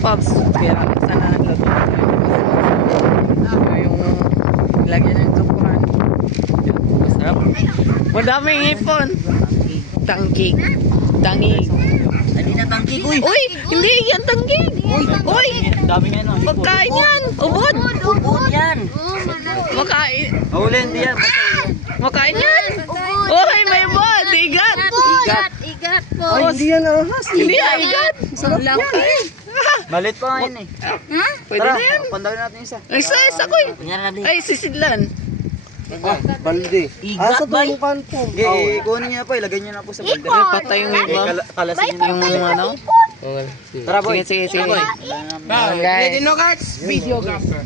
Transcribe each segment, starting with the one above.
Pops, kaya sana nagluto tayo. Yung lagyan ng tukuran. Masarap. Madaming ipon. Tangkig. Tangig. Hindi na tangkig, uy. Uy! Hindi yan tangkig! Uy! Dami nga no. Pagkain yan! Ubod! Ubod yan. Makain! Uli, hindi yan. Makain yan! Uy! May bod! Igat! Igat po. Ay, hindi yan ahas! Hindi yan! Igat! Sarap yan! Malit pa nga yan eh. Pwede Tara, na yan! pandawin natin isa. Isa ko eh! Kunyari na, Ay, sisidlan! Balde. Igat ba? Tumukan po. Okay, kunin niyo na po, ilagay niyo na po sa balde. Ay, patay yung iba. Kalasin niyo na Yung ano? Tara boy. Sige, sige, sige. Ready Guys, no guys? Videographer.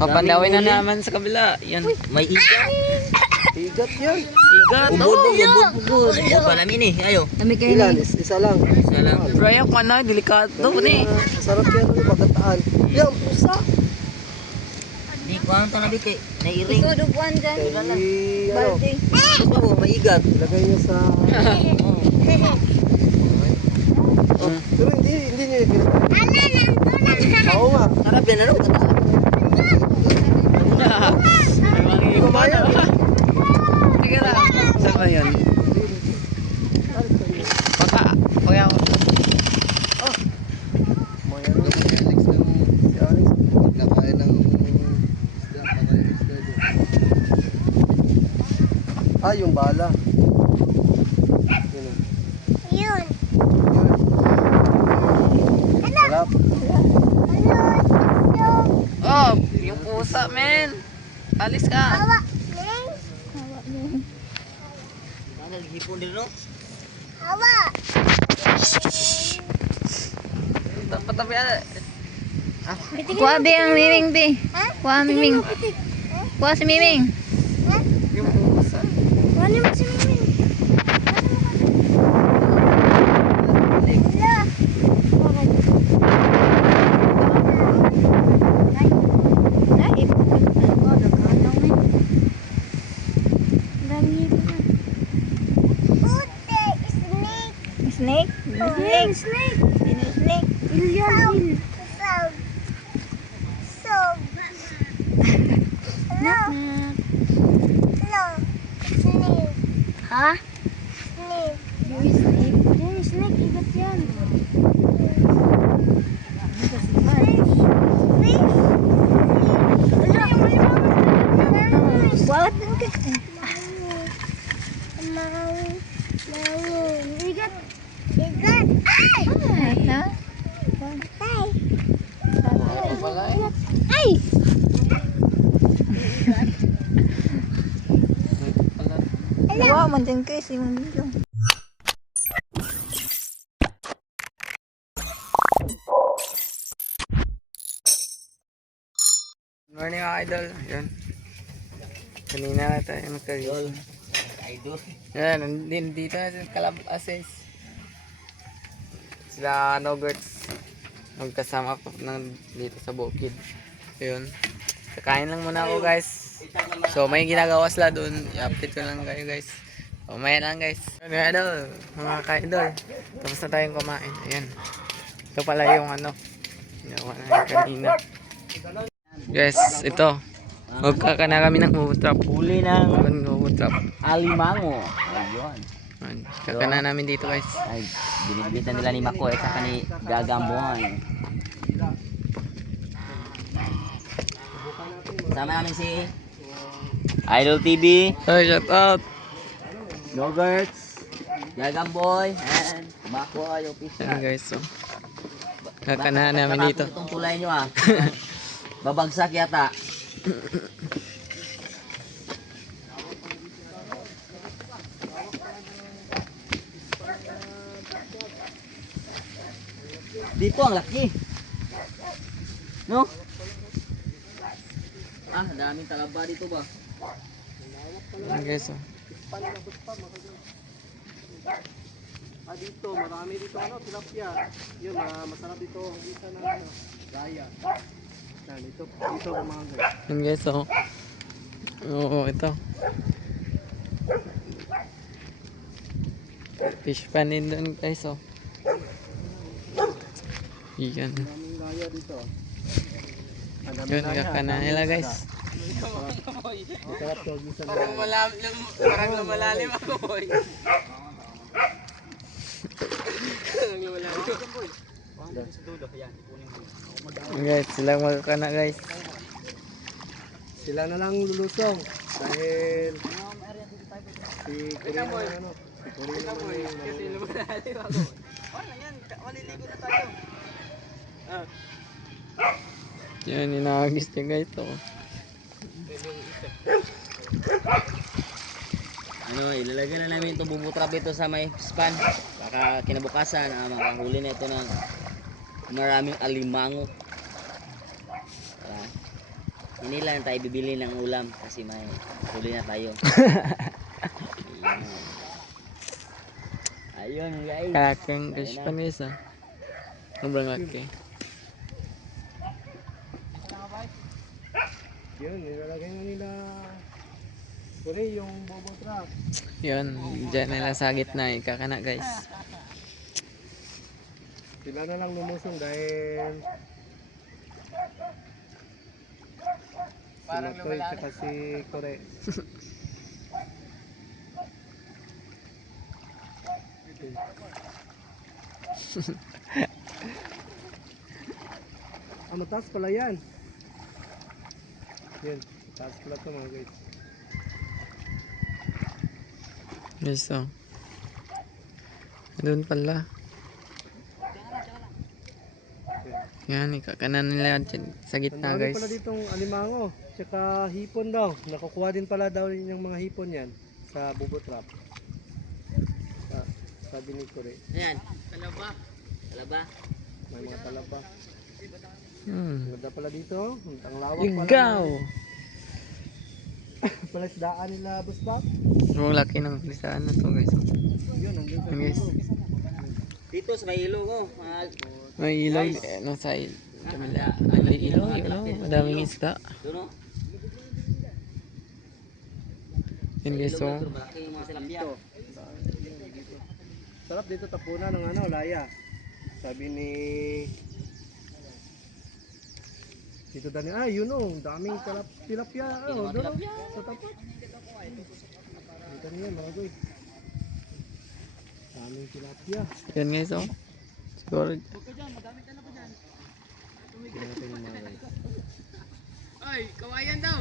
papandawin na naman sa kabila. Yan. May igat. Igat yan. Igat! Ubod. Ubod pa namin eh. Ayo. Kami kayo Ilan? Isa lang. Isa lang. Brian ko na, delikado ni. Sarap yan. Ano, pagkataan. Yan, pusa. Di ko ang tanabit eh. Nairing. Duguan dyan. Ano, Balde. Gusto mo, may igat. ilagay niyo sa... Oh, pero hindi niyo yung Oo nga. Sarap yan ano? May mga iba na. Sige na. Saan ba yun? Pagka ako. May ano, si Alex. Nakain ng isda. Nakain ng isda dyan. Ah, yung bala. Yun. Sarap. Oh, yung pusa, men. Alis ka. Nalhipon din no? Patabi ala. Kuha be ang miming be. Kuha miming. Kuha si miming. Yung pusa. Kuha naman si miming. Snake? Snake? Snake? Snake? Ilyan. Ha? Yung snake. Yan, snake. Ibat yan. Buat din ka. Igat. Igat. Ay! Ha? Ay! Wow, mantin kayo si Mang Dito. Good morning mga idol. Yan. Kanina tayo nagkagising. Idol. Yan, nandito na sa Calab Assess. Sila Nogerts. Magkasama po dito sa bukid. Ayun. Kakain lang muna ako guys. So may ginagawa sila doon. I-update ko lang kayo guys. So maya lang guys. Mga idol, mga ka-idol. Tapos na tayong kumain. Ayan. Ito pala yung ano. Ginawa na kanina. Guys, ito. Magkakana kami ng utrap. Huli ng Utrap. alimango. Ayun. Kakana namin dito guys. Ay, binigbitan nila ni Mako at saka ni Gagambon. Sama namin si Idol TV, Hey, shout out. Nogerts, Gagamboy, and Mako ay official. Ayan guys, so. Kakanahan namin dito. Itong tulay nyo ah. Babagsak yata. Dito ang laki. No? Ah, daming talaba dito ba? Ayan guys, so. Ah, dito, marami dito ano, tilapia. Yun, masarap dito. Isa na ano, gaya. Yan, dito mga guys. Ayan guys, so. Oo, ito. Fish pan din doon guys, so. Iyan. Daming gaya dito. Ang daming Yun, gaya, kakana daming nila isda. guys. Masarap to, gisa na. Parang lumalalim ako boy. Guys, sila magkakana guys. Sila na lang lulusong dahil si Corina ano, si Corina naman yung marunong. Yan, inahagis niya guys. Oh. Ano, ilalagay na namin itong bubutrap ito sa may span. Baka kinabukasan, makahuli na ito ng maraming alimango. Hindi lang tayo bibili ng ulam kasi may huli na tayo. Ayun guys. Kalaking fish pan guys ah. Sobrang laki. Yun, nilalagay na nila Kore yung bobo trap. Yun, dyan nila sa gitna ikakana guys. Sila na lang lumusong dahil parang lumalalim tsaka si Kore. Mataas pala yan. Yan, mataas pala ito mga guys. Guys oh. Doon pala. Yan, ikakana nila dyan sa gitna Marami guys. pala ditong alimango, tsaka hipon daw. Nakukuha din pala daw yung mga hipon yan sa bubo trap. Sabi ni Kore. Ayan. Talaba. Talaba. May mga talaba. Hmm. Ganda pala dito. Ang lawak pala. Ligaw! Palasdaan nila busbak. Sobrang laki ng lisaan na to guys. Yun, ang ganda Yan guys. dito. Dito sa may ilog oh. May ilaw nasa kamila. May ilaw, madaming isda. Doon oh. Yan guys oh. Malaki yung mga tilapia. Dito. Sarap dito tapunan ng ano, laya. Sabi ni Tito Dani, yun oh, daming tilapia. Doon sa tapat. Dito niya mga guys. Daming tilapia. Yan guys oh. Siguro. Tingnan natin yung mga guys. Ay, kawayan daw.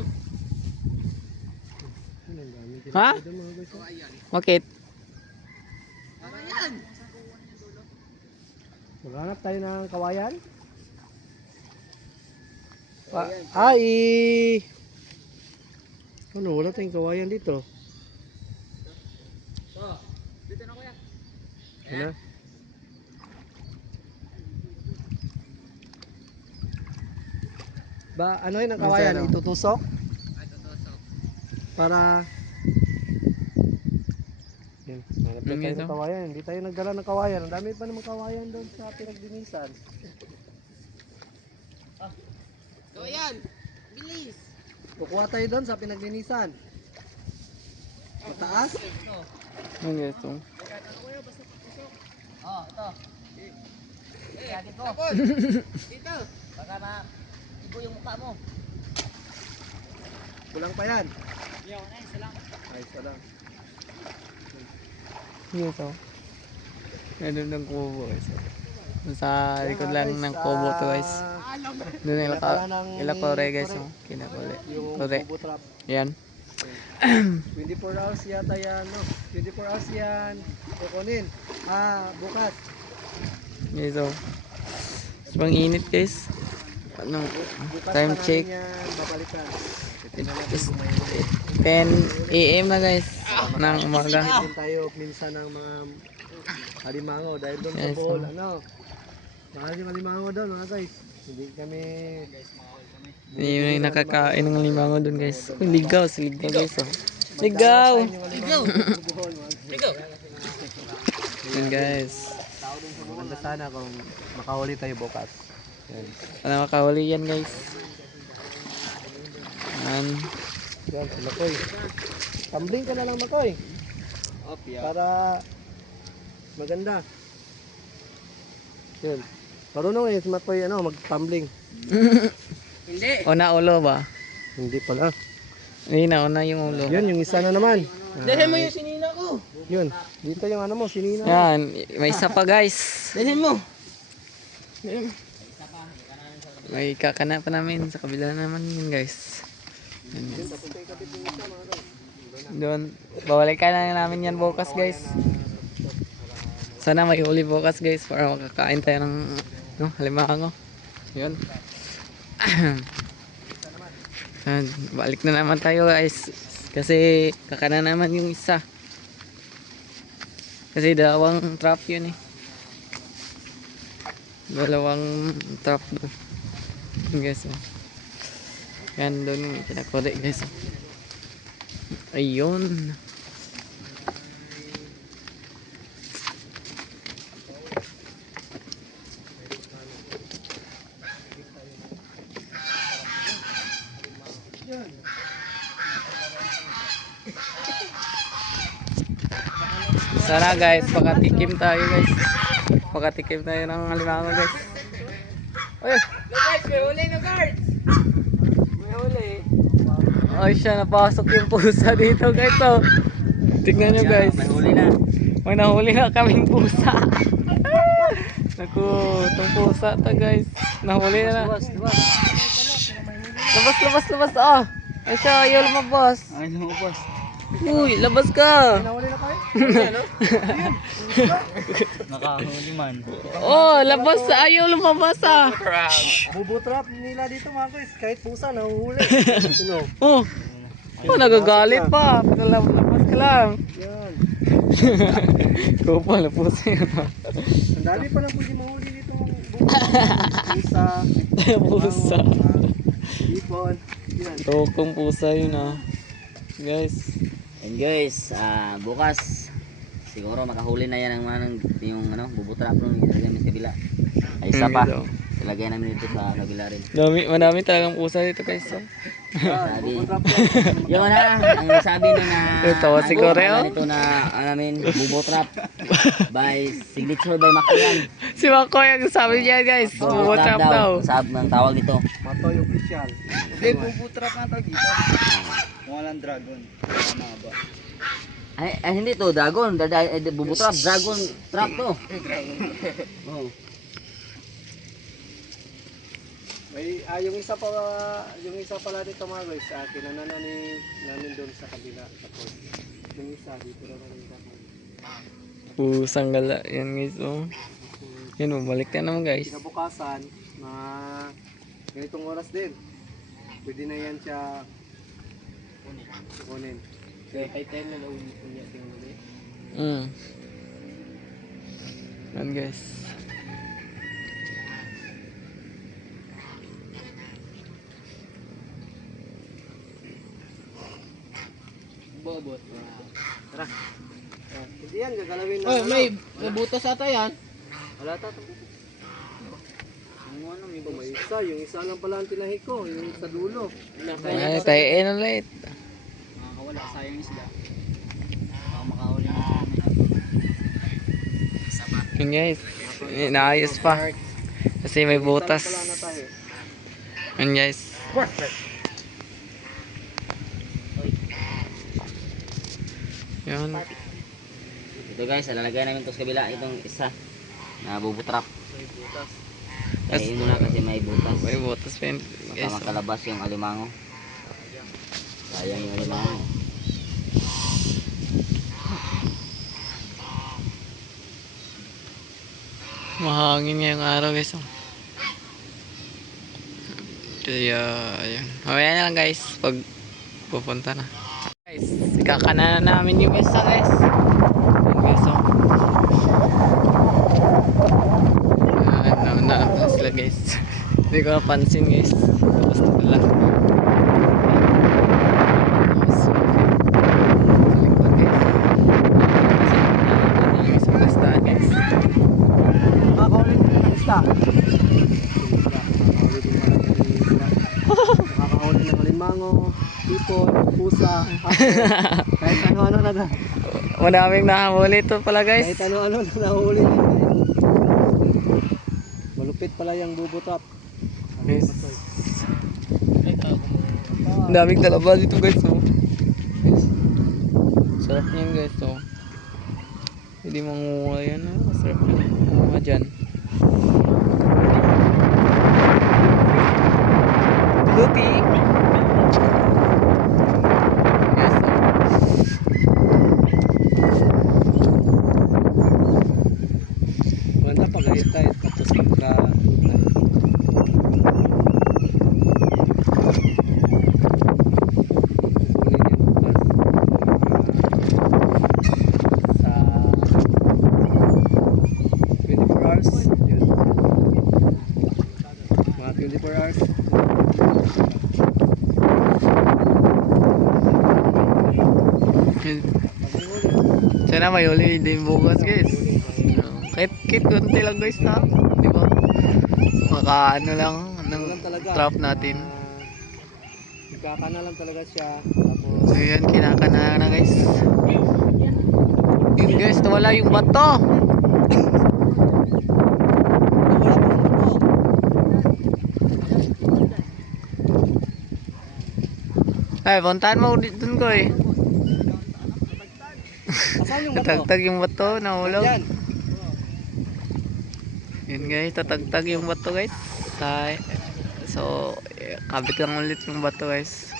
Yun, ang daming Ha? tilapia doon mga guys. Bakit? Maghanap tayo ng kawayan. Ano, wala tayong kawayan dito. Dito na kuya. Ano? Ano yun ang kawayan? Ano? Itutusok? Para yan, hanap na tayo Ito? ng kawayan. Hindi tayo nagdala ng kawayan. Ang dami pa naman kawayan doon sa pinagdinisan. Kawayan! Bilis! Kukuha tayo doon sa pinaglinisan. Mataas? Yan guys oh. Oh, ito. Ikagin ko. Dito! Baka na ibo yung mukha mo. Kulang pa yan. Isa lang. Ayos pa lang. Yes oh. Ganun ng kubo guys oh. Sa likod lang ng kubo to guys. Doon nila ila kore guys oh. Kinakore. Yung Kore. bubo trap. Yan. 24 hours yata yan, no? 24 hours yan. Kukunin. Bukas. Guys oh. Sobrang init guys. Ano? Bukas Time pa check. namin yan babalikan. Titignan natin Is kung may 10 AM na guys. Ng umaga. din tayo minsan ng mga alimango dahil doon sa Yes, bohol. oh. Ano? Mahal yung alimango doon mga guys. Hindi kami Hindi yung nakakain ng limango doon guys. Uy, ligaw. Si ligaw guys oh. Ligaw! Ligaw! Ligaw! Yan guys. Maganda sana kung makahuli tayo bukas. Yan. Para makahuli yan guys. Yan. Yan, si Makoy. Tumbling ka na lang, Makoy. Para maganda. Yun. Marunong eh, si Makoy mag-tumbling. Hindi. Una ulo ba? Hindi pala. Hindi na, una yung ulo. Yun, yung isa na naman. Dalhin mo yung sinina ko. Yun, dito yung mo, sinina. Yan, may isa pa guys. Dalhin mo. May kakana pa namin sa kabila naman yun guys. Yan, guys. Doon, babalikan na namin yan bukas guys. Sana may huli bukas guys para makakain tayo ng halimango. Yun. Yan, balik na naman tayo guys. Kasi kakana naman yung isa. Kasi dalawang trap yun eh. Dalawang trap doon. Yun guys oh. Yan doon yung kinakore guys oh. Ayun. Sana guys, pakatikim tayo guys. Pakatikim tayo ng halimango guys. Oy, Guys, may huli no guards. May huli. ay siya, napasok yung pusa dito guys oh. Tignan nyo guys. May huli na. May nahuli na kaming pusa. Naku, itong pusa to guys. Nahuli na. Labas ah. Ay siya, ayaw lumabas. Ay, lumabas. Uy, labas ka. Nahuli na kayo? Nakahuli man. Oh, labas. Ayaw lumabas ah. Bubutrap nila dito mga guys, kahit pusa nahuhuli. Sino? Oh. Oh, nagagalit pa. Labas ka lang. Yan. Ikaw pa, labas yun. Ang dami pa lang pwede mahuli dito. Pusa, Pusa. ipon. Yan. Tokong pusa yun ah. Guys. And guys, bukas siguro makahuli na yan yung bubutrap nun ilagay namin sa kabila. Ay isa pa. Ilagay namin dito sa kabila rin. Madami talagang pusa dito guys. Oh. Sabi. Yung ang sabi nun na Ito, si Coreo? ito na namin bubutrap by signature by Makoyan. Si Makoy ang sabi niya guys. Bubutrap daw. Sabi ng tawag dito. Matoy official. Hindi, bubutrap na tawag dito. Walang dragon. Tama ba? Ay, hindi to, dragon. Bubutrap, dragon trap to. Oh. May yung isa pala dito mga guys, kinanana namin doon sa kabila tapos yung isa dito na rin ako. Pusang gala. Yan guys. Oh. Yan, bumalik na naman guys. Kinabukasan na ganitong oras din. Pwede na yan siya kunin. Kaya high time na naulit niya tingnan ulit. Yan guys. Bobot. Tara. Hindi yan gagalawin na. Oh, may butas ata yan. Wala ta. May May isa, yung isa lang pala ang tinahi ko, yung sa dulo. Ay, tayo ulit. Makakawala, sayang isda. Baka makahuli na. Yan guys. Inaayos pa. Kasi may butas. Pala na tayo. Yan guys. Yan. Ito guys, lalagay namin ito sa kabila. Itong isa na bubutrap. May butas. Kainin mo na kasi may butas. May butas pa yun Baka guys. makalabas yung alimango. Sayang yung alimango. Mahangin ngayong araw guys. Oh. Kaya, ayun. Mamaya na lang guys. Pag pupunta na. Guys, kakana na namin yung isa guys. Ayun guys. Oh. Na sila guys. Hindi ko napansin guys. Basta lang. Guys, sa likod guys. Yung isang bastaan guys. Makakaulit ng isda. Makakaulit ng limango, tipon, pusa, aso. Kahit ano-ano na na. Madaming nahuli ito pala guys. Kahit ano-ano na nahuli na. Malupit Mahigpit pala yung bubutot. Guys. Ang daming talaba dito guys, oh. Guys. Sarap niyan guys, oh. Hindi mangunga yan, oh. Sarap niyan. Mangunga dyan. Luti. Yes, oh. Maganda pag ayit tayo tapos magka-fruit na. Mga 24 hours. Sana may huli din bukas guys. Kahit konti lang guys na. Di ba? Maka ano lang ng Lang talaga. trap natin. Nagkakana lang talaga siya. Tapos So yun, kinakana na guys. Yun guys, nawala yung bato. Ay, puntahan mo dun ko eh. Saan yung bato? Tatagtag yung bato, nahulog. Yan. Yun guys, tatagtag yung bato guys. So, kabit lang ulit yung bato guys.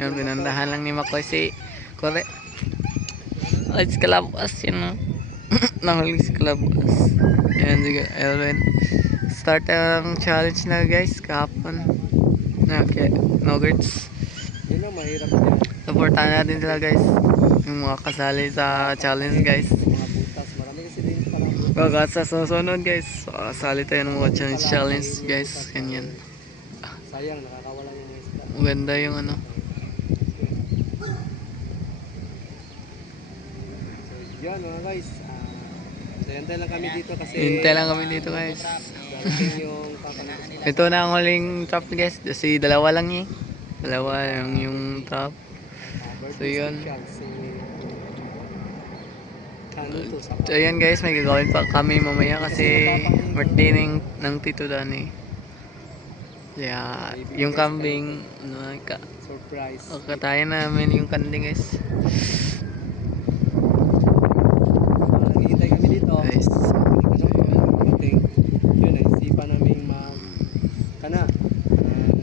Yun, pinandahan lang ni Makoy si Kore. Ay, si Kalabas yun no. Nahuli si Kalabas. Yan, sige, Elvin. Start ang challenge na guys, kahapon. Okay, Nuggets. Yun ang mahirap din. Supportahan natin sila guys. Yung mga kasali sa challenge guys. Mga butas. Marami kasi din parang butas. Baka sa susunod guys, kasali tayo ng mga challenge guys. Ganyan. Sayang, nakakawala yung mga isda. Maganda yung ano. So yan mga guys. So hintay lang kami dito kasi Hintay lang kami dito guys. darating yung papanagos. Ito na ang huling trap guys. Kasi dalawa lang eh. Dalawa lang yung trap. So yun. So yun guys, may gagawin pa kami mamaya kasi birthday ng Tito Dani. Yeah, yung kambing, ano ka, Surprise. katayan namin yung kanding guys. Naghihintay kami dito. Guys, Dating, yun naisipan namin kana.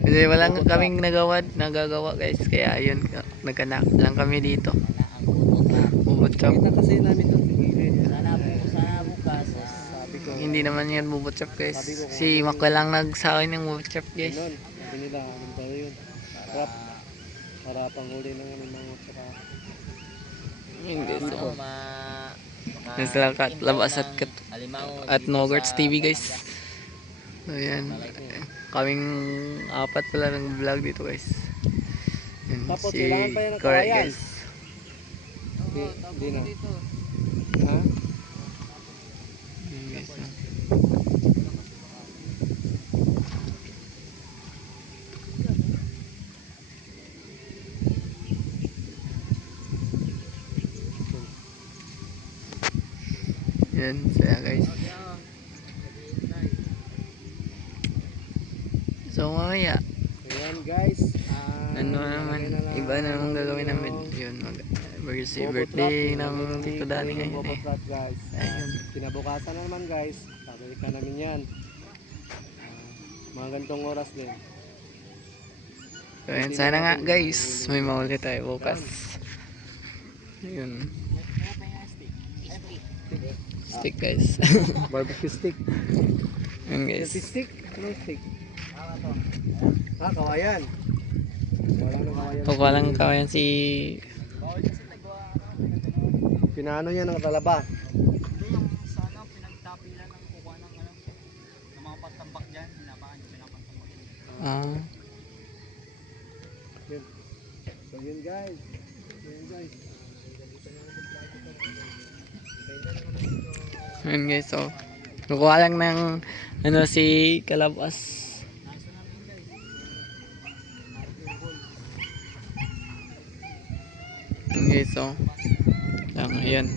kasi walang kaming nagagawa guys. Kaya yun, nagkanak lang kami dito. Bubot chop. Kita kasi namin doon sa gilid. Sana bukas. Sabi ko, Hindi naman yan bubot chop guys. Si Mako lang nagsakin ng bubot chop guys. ganun. Sabi nila, anong daw yun? Trap. Para panghuli ng mga tsaka. Hindi so. Ma Nasa labas at Nuggets TV guys. So yan. Kaming apat pala ng vlog dito guys. Yan, Tapos si kailangan pa yan ng Correct kawayan. guys. Hindi na. Ha? Yan guys. Yan, saya guys. So mamaya, Ayan guys. ano naman, iba naman gagawin namin. Yun, birthday ng Tito Dani ngayon eh. Bobotrap guys. Ayun. Kinabukasan na naman guys. Pabalikan namin yan. Mga gantong oras din. So yan, sana nga guys, may mahuli tayo bukas. Ayun. Stick guys. Barbecue stick. Ayun guys. Stick? Anong stick? Kawayan. Wala nang kawayan. Pag walang kawayan si... Pinaano niya ng talaba. Ah. So yun guys. Yun guys. Ayun guys, so kukuha lang ng ano si Kalabas. Ayun guys, so lang, ayan.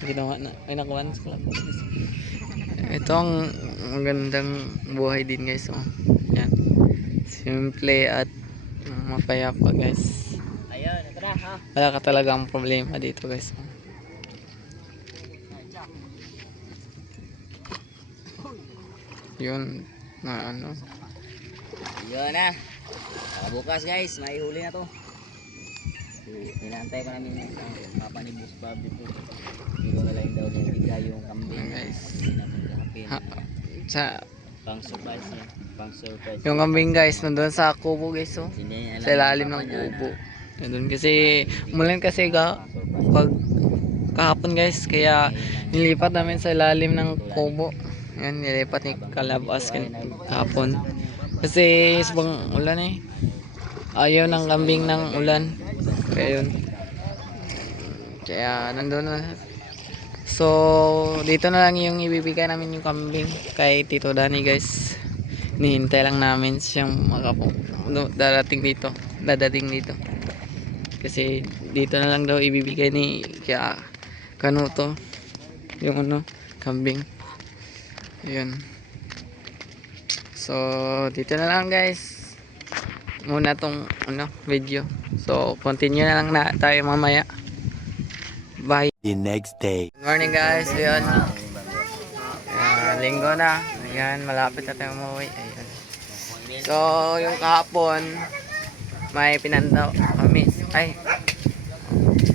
Ginawa na, ay nakuha na sa Kalabas. Ito ang magandang buhay din guys. Oh. Yan. Simple at mapayapa guys. Ayun, ito na ha. Wala ka talagang problema dito guys. Yun na ano. Yun na. Bukas guys, may huli na to. Inaantay ko namin yung papa ni Boss Bob dito. Hindi ko nalain daw niya bigay yung kambing. Guys. Hindi naman kahapin. Sa Pang surprise niya. Pang surprise. yung kambing guys nandun sa kubo guys. Oh. Hindi niya alam Sa ilalim yung ng papa niya kubo. Nandun kasi umulan kasi pag kahapon guys kaya nilipat namin sa ilalim ng kubo. Yan nilipat ni Kalabas kahapon. Kasi sabang ulan eh. Ayaw ng kambing ng ulan. Kaya yun. Kaya nandun na. So dito na lang yung ibibigay namin yung kambing kay Tito Danny guys. Nihintay lang namin siyang dadating dito. Kasi dito na lang daw ibibigay ni kaya Kanuto yung ano kambing. Ayun. So dito na lang guys muna tong ano video. So continue na lang na tayo mamaya. Bye. The next day. Good morning guys. Ayun. Linggo na. Ayan, malapit na tayo umuwi. Ayun. So yung kahapon may pinandaw kami. Ay.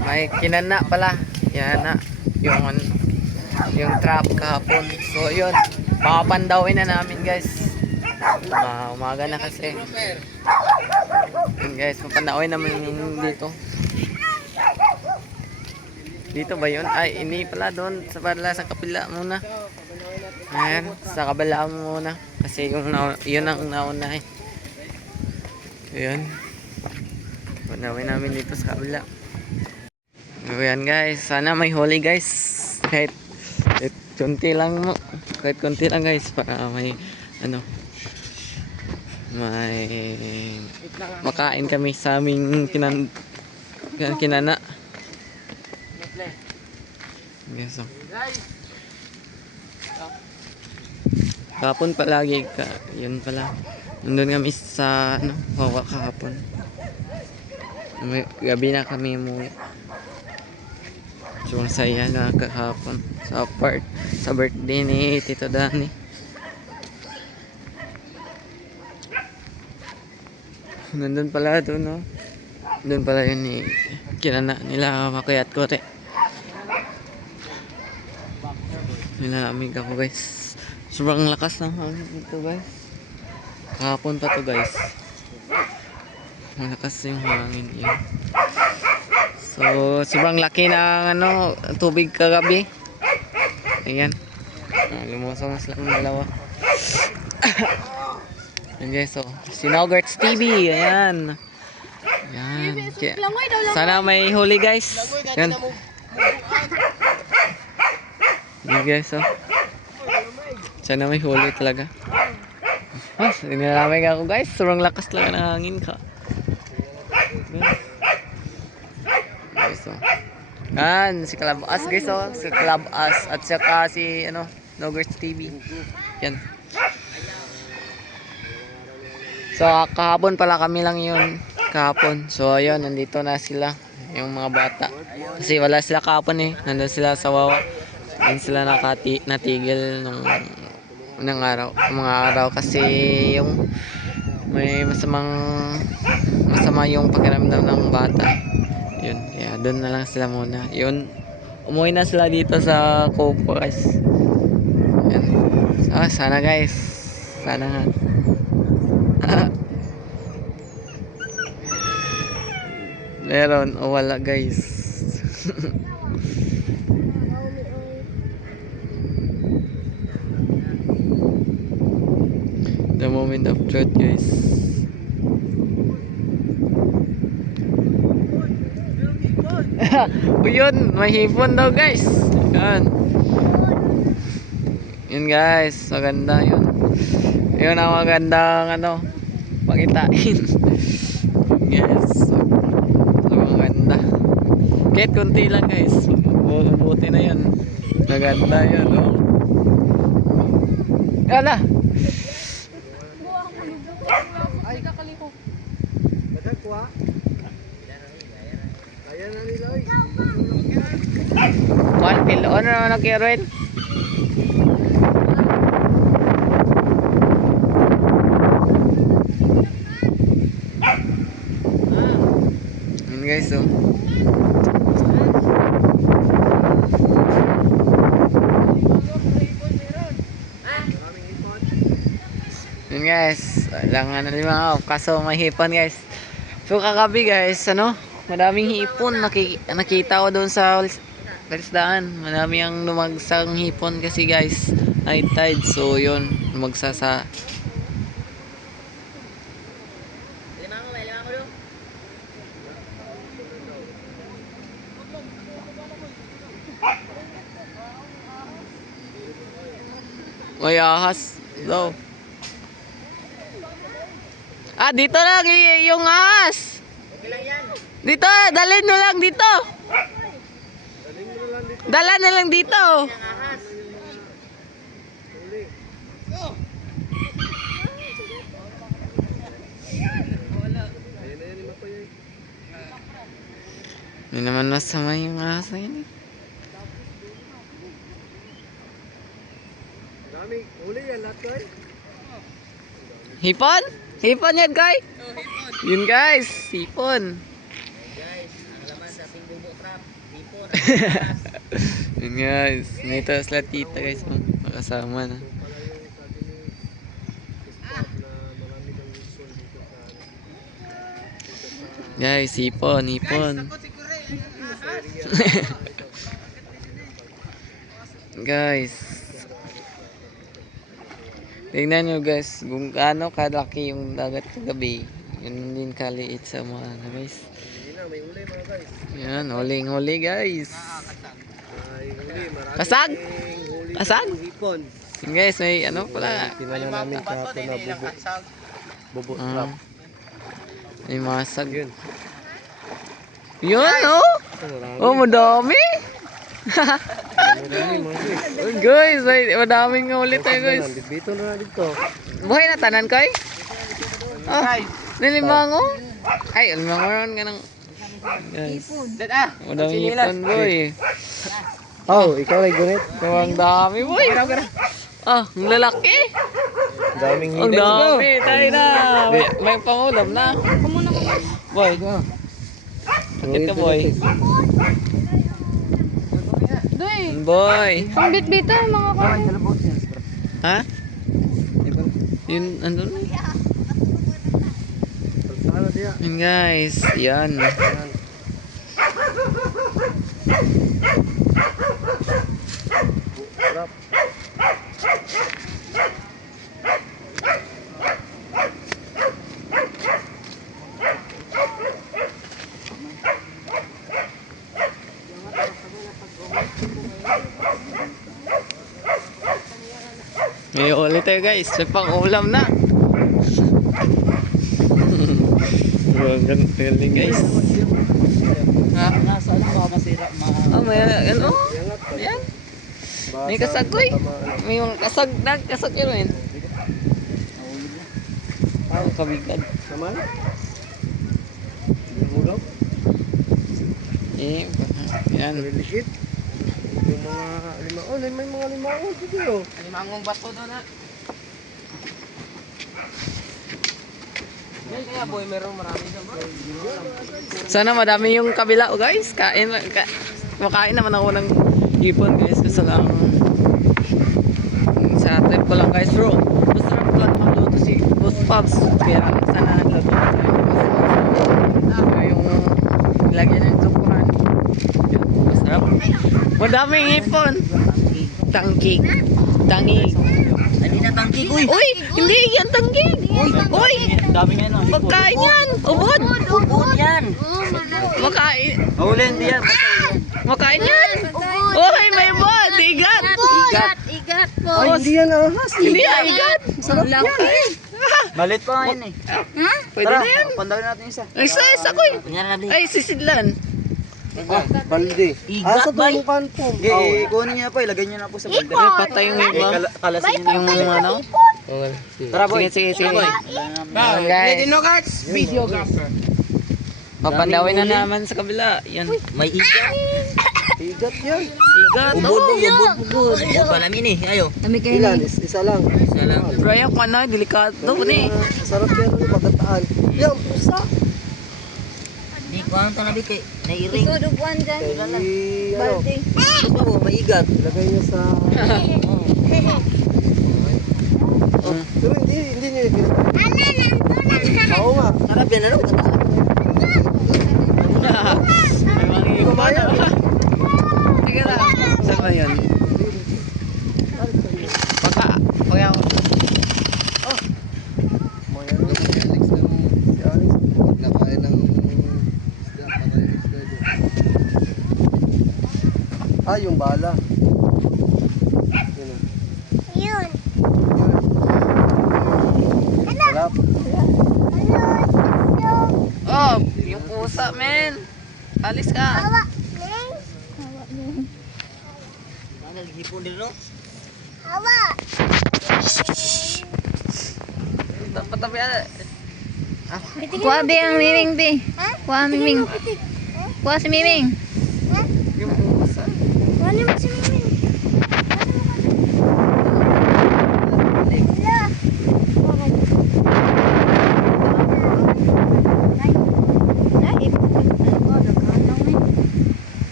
May kinana pala. Yan na. Yung trap kahapon. So yun. Makapandawin na namin guys. Umaga na kasi. Yun guys, papandawin naman dito. Dito ba yun? Ay, ini pala doon. Sa kapila muna. Ayan, sa kabila muna. Kasi yun ang nauna eh. Ayan. Pandawin namin dito sa kabila. Ayan guys, sana may huli guys. Kahit konti lang mo. Kahit konti lang guys para may ano may makain kami sa aming kinana. Yes, so. Kahapon palagi yun pala. Nandun kami sa ano, Hawa kahapon. Gabi na kami umuwi. So, saya na kahapon sa birthday ni Tito Danny. Nandun pala doon, no? Doon pala yun ni kinana nila Makayat Kote. Nilalamig ako guys. Sobrang lakas ng hangin dito guys. Kahapon pa to guys. Malakas yung hangin yan. So sobrang laki ng ano, tubig kagabi. Ayan. Lumusong sila ng dalawa. Ayan guys, so Sinogerts TV. Ayan. Ayan. Sana may huli guys. Ayan. Ayan guys, so sana may huli talaga. Nilalamig ako guys. Sobrang lakas lang ng hangin ka. Guys, so yan, si Kalabas guys, so si Kalabas at saka si ano, Nogerts TV. Yan. So kahapon pala kami lang yun. Kahapon. So ayun, nandito na sila. Yung mga bata. Kasi wala sila kahapon eh. Nandun sila sa Wawa. Nandun sila natigil nung unang araw. Mga araw kasi yung may masama yung pakiramdam ng bata. Yun. Kaya doon na lang sila muna. Yun. Umuwi na sila dito sa Coco guys. Yan. So, sana guys. Sana nga. Meron o wala guys. The moment of truth guys. O yun, may hipon daw guys. Yan. Yun guys, maganda yun. Yun ang magandang ano, pakitain. Yes. So maganda. Kahit kunti lang guys. Buti na yun. Maganda yun, no? Ala. Madagwa. Ayan na nila. Oy. Kuan pilo ano naman kay Ruel? Yun guys, oh. Yun guys, lang ano lima kaso may hipon guys. So kagabi guys, ano, madaming hipon nakita ko doon sa Kalisdaan. Madami ang lumagsang hipon kasi guys, high tide. So yun, lumagsa sa may ahas daw. Ah, dito lang yung ahas. Dito, dalhin mo lang dito. Dala na lang dito. Hindi naman masama yung ahas na yun. Dami. Huli yan lahat ko eh. Hipon? Hipon yan, guys. Yun guys, hipon. Yun guys, nito sila tita guys, oh. Makasama na. Guys, hipon, hipon. Guys. Tingnan nyo guys, kung gaano kalaki yung dagat kagabi. Yun din kaliit sa mga ano guys. May huli mga guys. Yan, huling-huli guys. Ay, huli. Maraming Kasag? huli. Kasag? Hipon. Yun guys, may ano pala. Tinala namin kahapon na bubo trap. May masag. Yun. Yun, oh! Oh, madami! Marami mga guys. Oh, guys, madaming ulit tayo guys. Dito na dito. Buhay na tanan koy? Oh, nilimango? Ay, limango ron ka ng... Guys, madaming ipon boy. Oh, ikaw ay gunit. Ang dami boy. Ah, ang lalaki. Daming Ang dami, tayo na. May pangulam na. Boy, bakit ka boy? Boy. Ang bit-bito, mga kain. Ha? Yun, andun na. Ano siya? Yun guys, yan. Trap. May ulit tayo guys, may pang ulam na. Galing guys. Ha? Nasa ano ba masira Oh, may ano? Ayan. May kasag ko eh. May mga kasag, kasag yun rin. Ah, kabigad. Naman? Ulo? Eh, yan. Lilikit? Yung mga lima. Oh, may mga lima. Oh, dito oh. Limangong bato doon na. Kaya boy, meron marami dyan bro. Sana madami yung kabila guys. Makain naman ako ng hipon guys. Kasi lang sa trip ko lang guys bro. Masarap lang magluto si Boss Pops. Kaya sana nagluto tayo. Yung lagyan ng tukuran. Masarap. Madaming hipon. Tangkig. Tangig. Hindi na tangkig, uy. Uy! Hindi yan tangkig! Uy! Dami nga no. Pagkain yan! Ubod! Ubod yan. Makain! Huli hindi yan. Makain yan! Uy! May ubod! Igat! Igat po. Ay, hindi yan ahas. Hindi yan! Igat! Ang laki. Balit pa nga yun eh. Pwede na yan! Pandawin natin isa. Isa ko eh! Kunyari natin. Ay, sisidlan! Balde. Igat, Sa bay. tumukan po. Okay, kunin niyo na po, ilagay niyo na po sa balde. Patay yung iba. Kalasin niyo na Yung ano? Tara, boy. Sige, sige, sige. Tara, Guys. Papandawin na naman sa kabila. Yan. may igat. Igat yan. Igat. Ubod. Palamin eh, ayo. Kami kayo Ilan? ni. Isa lang. Isa lang. Brian ka na, delikado ni. Sarap yan. Pagkataan. Yan, pusa. Di ko ang tanabi kay nairing. Ikaw dubuan dyan. Ano, Balde. Gusto mo, may igat. ilagay niyo sa... Pero hindi niyo yung... Oo nga. Sarap yan, ano? Kataan. May mga Kumaya. Sige lang. Saan ba yun? Pagka ako. Kumaya na. Si Alex. Nakain ng isda. Nakain ng isda doon. Ah, yung bala. Yun. Sarap. Oh, yung pusa, men. Alis ka. Naghipon din, no? Patabi na. Kuha be ang miming be. Kuha miming. Kuha si miming. Yung pusa.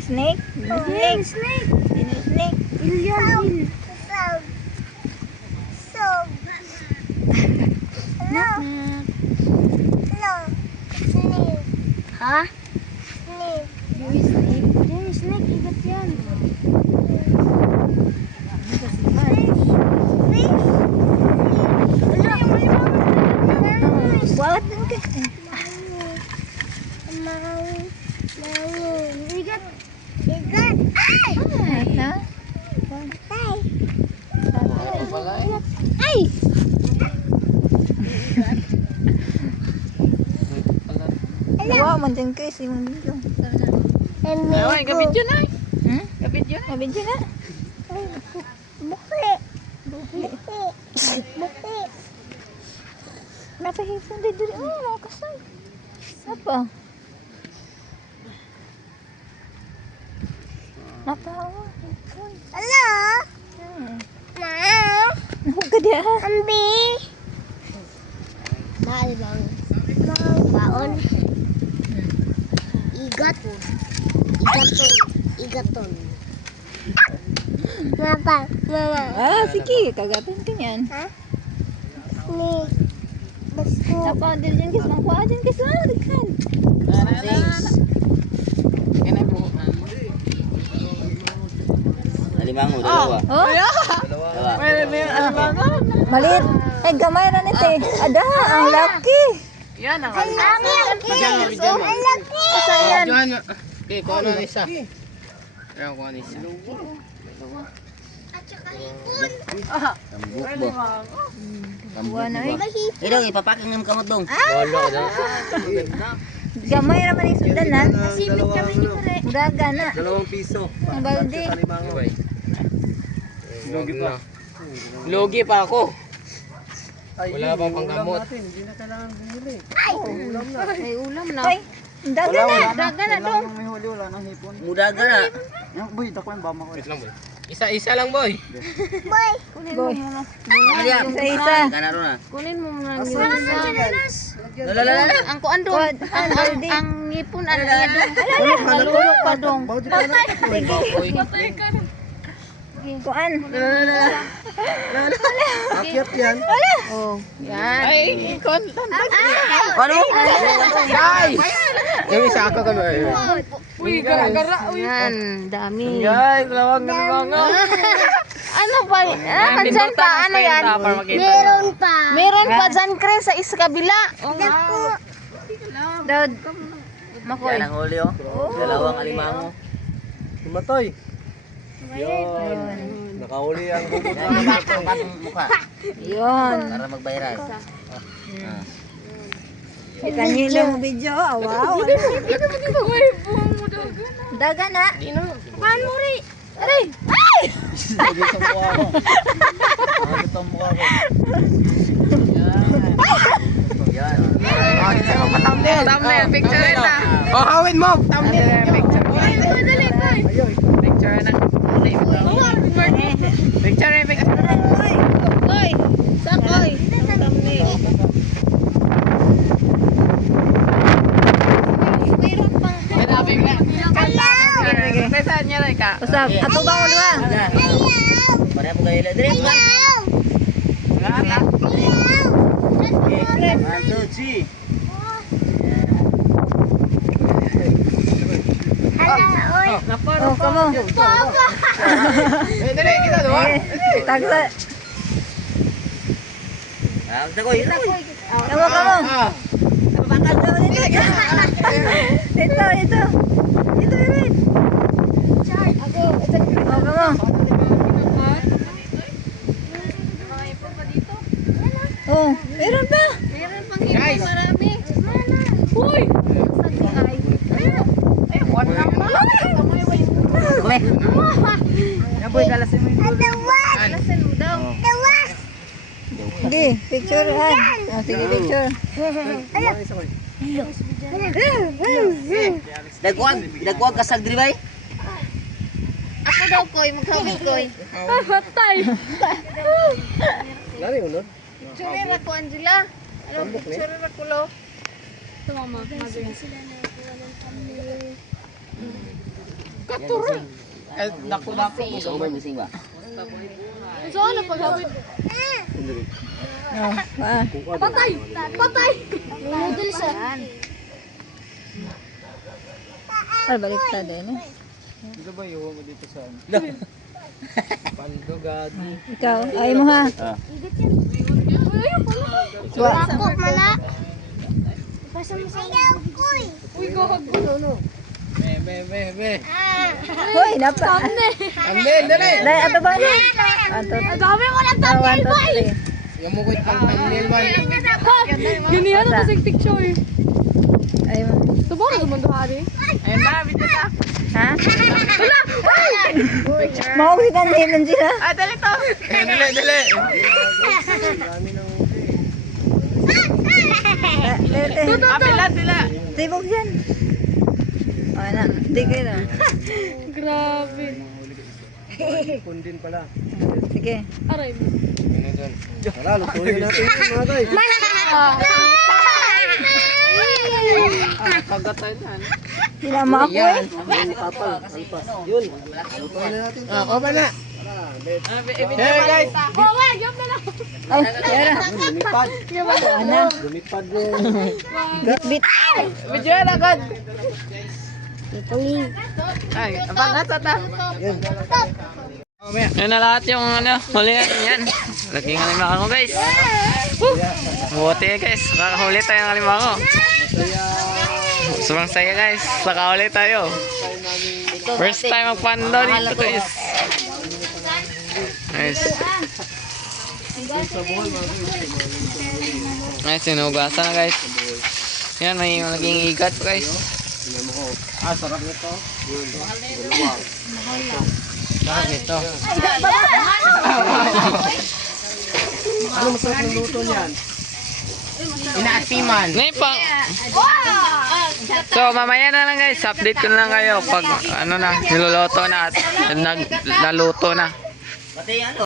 Snake? Snake? Snake? Hah? Snake. Snake. Snake, igat yan. Kuha din ka. Igat. Igat. Ay! Ay, ha? Ay! Kuha man din kayo si mong video. Ay, gabit yun ay. Hmm? Gabit yun. May video na. Buki. Buki. Buki. Napahipon din diri. Oh, nakasay. Apa? Apa? Hello? Ma? Huwag ka diya. Ambi? Mahal bang? Baon? Igat. Igaton. Igaton. Mama. Mama. Ah, sige. Kagapin ka niyan. Snake. Basko. Apa? Dili dyan kis. Mangkuha dyan kis. Ah, daghan. Kaya po. Alimango, dalawa. Oh? Dalawa. Maliit. Ay, gamay na nito eh. Ada, ang laki. Yan ang Ang laki. Ang laki. Asa yan? Okay, kung ano na isa. Kaya kung ano isa. At saka hipon. Tambuk ba? Buwa na eh. Idong, ipapaking ng kamot dong. Wala ka na. Gamay naman yung sundanan. Sipit kami ni Pare. Uraga na. ₱2. Ang balde. Logi pa. Logi pa ako. Ay, Wala bang panggamot? Hindi na kailangan bumili. May ulam na. Ay, daga na. Daga na dong. May huli, wala nang hipon. Mudaga na. Boy, dako yung bama ko. Wait lang boy. Isa lang boy. Boy. Boy. Kaya, Isa-isa. ganaro na. Kunin mo muna. Lalala. Ang kuan dong. Kuwan, ang balde. Ang ngipon ano yan dong. Nalulok pa dong. Bawdi pa na. Kuan. Akyat yan. Yan. Ay, kontan. Ano? Guys! Yung isa ako kami. Uy, gara-gara. Yan, dami. Guys, lawag na mga. Ano pa? Ah, dyan pa. Ano yan? Meron pa. Meron pa dyan, Chris, sa isa kabila. Dod. Makoy. Yan ang huli oh. Dalawang alimango. Matoy. Yun. Nakahuli ang hugot. Yan, ipapang mukha. Yun. Para magbayran. Ah. Kita niyo yung video. Wow. Daga na. Paano mo rin? Aray! Ay! Lagi sa mukha ko. Lagi sa mukha ko. Yan. Thumbnail, picture ito. Oh, hawin mo! Picture. Madali, boy. Picture na. Picture na, picture. Koy! Sakoy! Mayroon pang... Pesan niya lang ka. Usap. Ato ba mo diba? Pareha po kayo. Dire. One, two, three. Oh, kamo. Dali, kita doon. Tagsa. Takoy. Kamo, kamo. Bakal daw dito. Ito, ito. Ito, Erin. Oh, kamo. Oh, meron pa. Meron pang hindi marami. Uy! Alasan mo daw. Sige, picture. Oh, sige, picture. Dagwag kasag diri bay. Ako daw, Koy. Magkabit, Koy. Patay! Lari unod. Picture ako, Angela. Ano, picture ako, lo. Tumama. Katuroy. Naku-naku. Ikaw ba gising ba? Saan na paghawid? Patay! Patay! Noodles siya. Ay, balik ta din. Ito ba yung mo dito sa Pandugad. Ikaw, ay mo ha. Ako, mana. Ipasa mo sa Koy. Uy, gahag. Be. Hoy, napa. Thumbnail, dali! Dai, ato ba na? Ato. Dami mo lang thumbnail, boy! Yung mo ko pang thumbnail man. Ganyan na kasi picture. Ay mo. Subong na naman dohari. Ayun na, video na. Ha? Mauwi ka niya lang sila. Ah, dali to. Dali. Lete. Apila sila. Tibok dyan. O na, di kayo na. Grabe. Kundin pala. Sige. Aray mo. Tara, lutuin natin yun mga tay. Pagkatay na. Sinama ako eh. Yun. Lutuin na natin. Open na. Hey guys. Oh, wait, yum na lang. Ay, yara. Lumipad. Ano? Lumipad yung... Bit-bit. Video na agad. Ay, abang na ta. Yun. Yan na lahat yung ano, huli yan. Laking alimango guys. Buti guys, nakahuli tayo ng alimango. Sobrang saya guys, nakahuli tayo. First time magpando dito guys. Nice. Nice, sinugasan na guys. Yan, may naging igat pa guys. Ah, sarap nito. Yun. Dalawa. Sarap nito. Ano masarap ng luto niyan? Inaasiman. Ngayon pa. So mamaya na lang guys, update ko na lang kayo pag ano na, niluluto na at naluto na. Pati ano?